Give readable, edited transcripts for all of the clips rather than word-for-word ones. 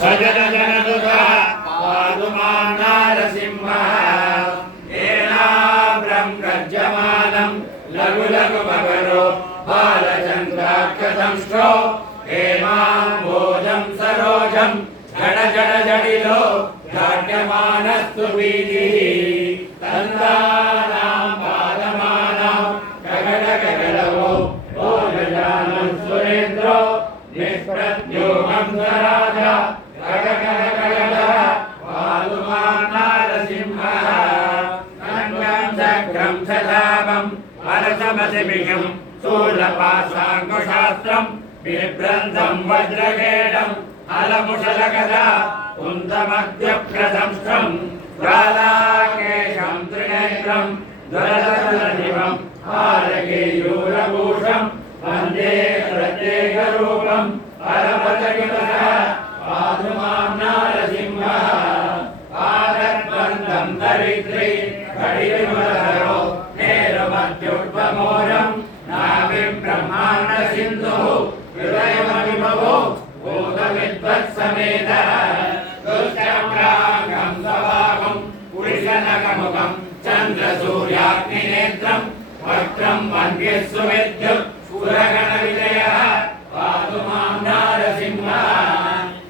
सजन जनदुता पातु मां नारसिंहः येनाभ्रं गर्जमानं लघु लघु मकरो बालचन्द्राक्षसंश्रो हेमाम्भोजं सरोजं जड जड जडिलो जाड्यमानस्तु वीदिः तन्दानां पादमानां गगन गगलवो भोजजानं सुरेन्द्रो निष्प्रत्योमं स्वराजा गगगगगगः पातु मां नारसिंहः खड्गं चक्रं शताभं परशमसिमिषं शूलपाशाङ्कुशास्त्रं बिभ्रन्तं वज्रखेडं अलमुशलगदा कुन्दमद्यप्रदंष्ट्रं ज्वालाकेशं त्रिनेत्रं ज्वलज्वलनिभं हारकेयूरभूषं वन्दे प्रत्येकरूपं परमजगतः पातु मां नारसिंहः पादद्वन्द्वं दरिद्रे कडिविमलधरो नेरमत्युष्पमोरं नाभिं ब्रह्माण्डसिन्धुः हृदयमभिभवो भूतविद्वत्समेतः दुश्चक्राङ्गं सभागं पुरुषनखमुखं चन्द्रसूर्याग्निनेत्रं वक्त्रं वन्द्ये सुविद्युत् सुरगणविजयः पातु मां नारसिंहः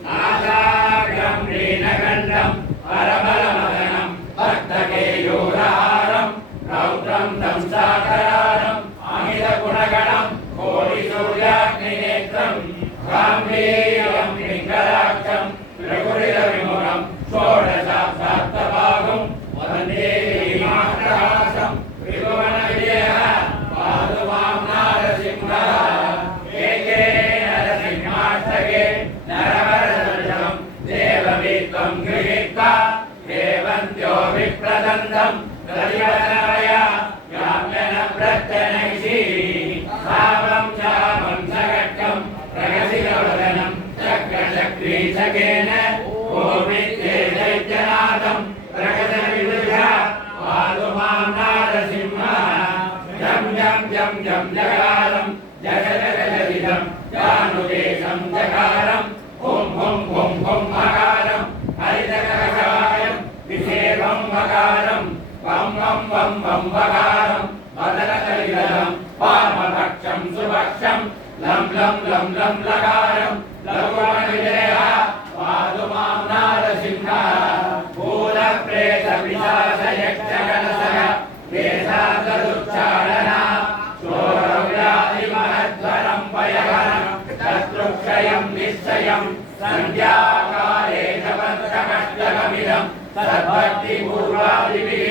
नासाग्रं लीनगण्डं परबलमदनं भक्तकेयूरहारं रौद्रं दंशाकरालं अमितगुणगणं कोटिसूर्याग्निनेत्रं गाम्भीर्यं पिङ्गलाक्षं त्रिपुरितविमुखं षोडशाब्दात्तभागं वन्दे भीमाट्टहासं त्रिभुवनविजयः पातु मां नारसिंहः एके नरसिंहाष्टके नरवरदर्शनं देववीत्वं गृहीत्वा देवन्त्यो विप्रदन्दं प्रतिवचनमया याम्यनप्रत्यनैषी सावं चामं सगट्कं प्रगतिकवदनं चक्रचक्रीचकेन भूमित्ये दैत्यनाथं प्रगतविदुषा पातु मां नारसिंहः जं जं जं जं जकारं जग जग जगितं जानुदेशं जकारं हुं हुं हुं हुं मकारं हरितकरकायं विषेवं मकारं वं वं वं वं मकारं वदनकलिदलं वामभक्षं सुभक्षं लं लं लं लं लकारं लघुमणिविजयः पातु मां नारसिंहः भूतप्रेतपिशाचयक्षगणसः वेदान्तदुच्चारणा शोरव्याधिमहध्वरं पयहरं शत्रुक्षयं निश्चयं सन्ध्याकाले जपन्तकष्टकमिदं सद्भक्तिपूर्वादिभिः